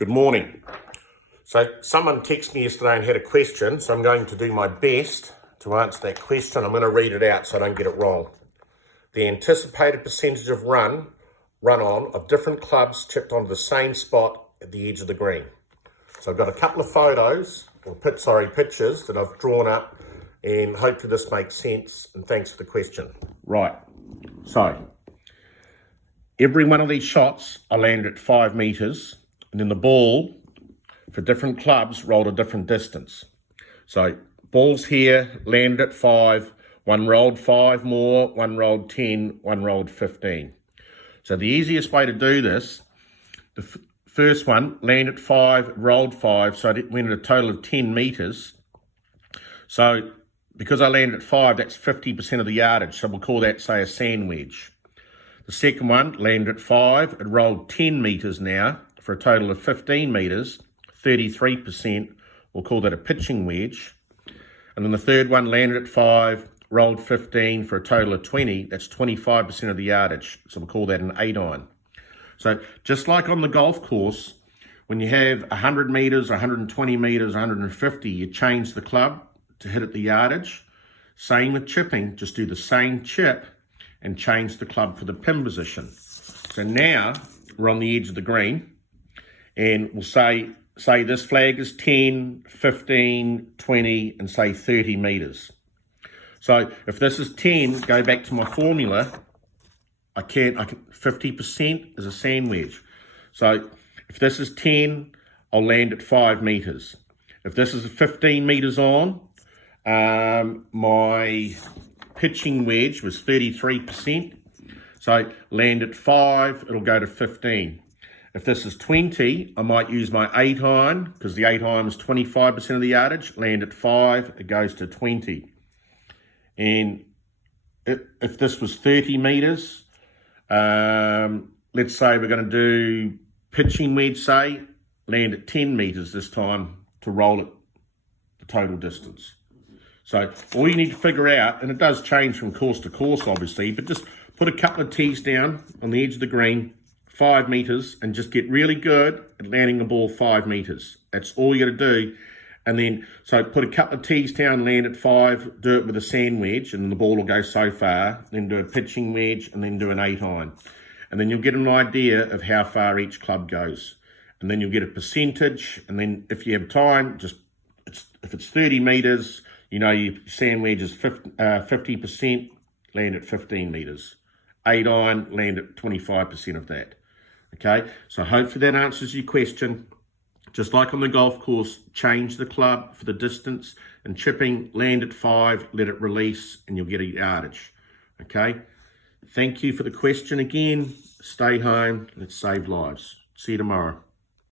Good morning. So someone texted me yesterday and had a question, so I'm going to do my best to answer that question. I'm going to read it out so I don't get it wrong. The anticipated percentage of run on of different clubs chipped onto the same spot at the edge of the green. So I've got a couple of pictures that I've drawn up, and hopefully this makes sense, and thanks for the question. Right, so every one of these shots I landed at 5 metres, and then the ball for different clubs rolled a different distance. So balls here landed at 5, one rolled 5 more, one rolled 10, one rolled 15. So the easiest way to do this, the first one landed 5, rolled 5, so it went at a total of 10 metres. So because I landed at 5, that's 50% of the yardage, so we'll call that, say, a sand wedge. The second one landed at 5, it rolled 10 metres now, for a total of 15 metres, 33%, we'll call that a pitching wedge. And then the third one landed at 5, rolled 15 for a total of 20, that's 25% of the yardage, so we'll call that an 8-iron. So just like on the golf course, when you have 100 metres, 120 metres, 150, you change the club to hit at the yardage. Same with chipping, just do the same chip and change the club for the pin position. So now we're on the edge of the green, and we'll say this flag is 10, 15, 20, and say 30 metres. So if this is 10, go back to my formula, I can 50% is a sand wedge. So if this is 10, I'll land at 5 metres. If this is 15 metres on, my pitching wedge was 33%. So land at 5, it'll go to 15. If this is 20, I might use my 8-iron, because the 8-iron is 25% of the yardage. Land at 5, it goes to 20. And if this was 30 metres, let's say we're going to do pitching wedge, say, land at 10 metres this time to roll it the total distance. So all you need to figure out, and it does change from course to course obviously, but just put a couple of tees down on the edge of the green, 5 metres, and just get really good at landing the ball 5 metres. That's all you got to do. And then, so put a couple of tees down, land at 5, do it with a sand wedge, and the ball will go so far, then do a pitching wedge, and then do an 8-iron. And then you'll get an idea of how far each club goes. And then you'll get a percentage, and then if you have time, if it's 30 metres, you know your sand wedge is 50%, land at 15 metres. 8-iron, land at 25% of that. Okay, so hopefully that answers your question. Just like on the golf course, change the club for the distance, and chipping, land at 5, let it release, and you'll get a yardage. Okay, thank you for the question again. Stay home, let's save lives. See you tomorrow.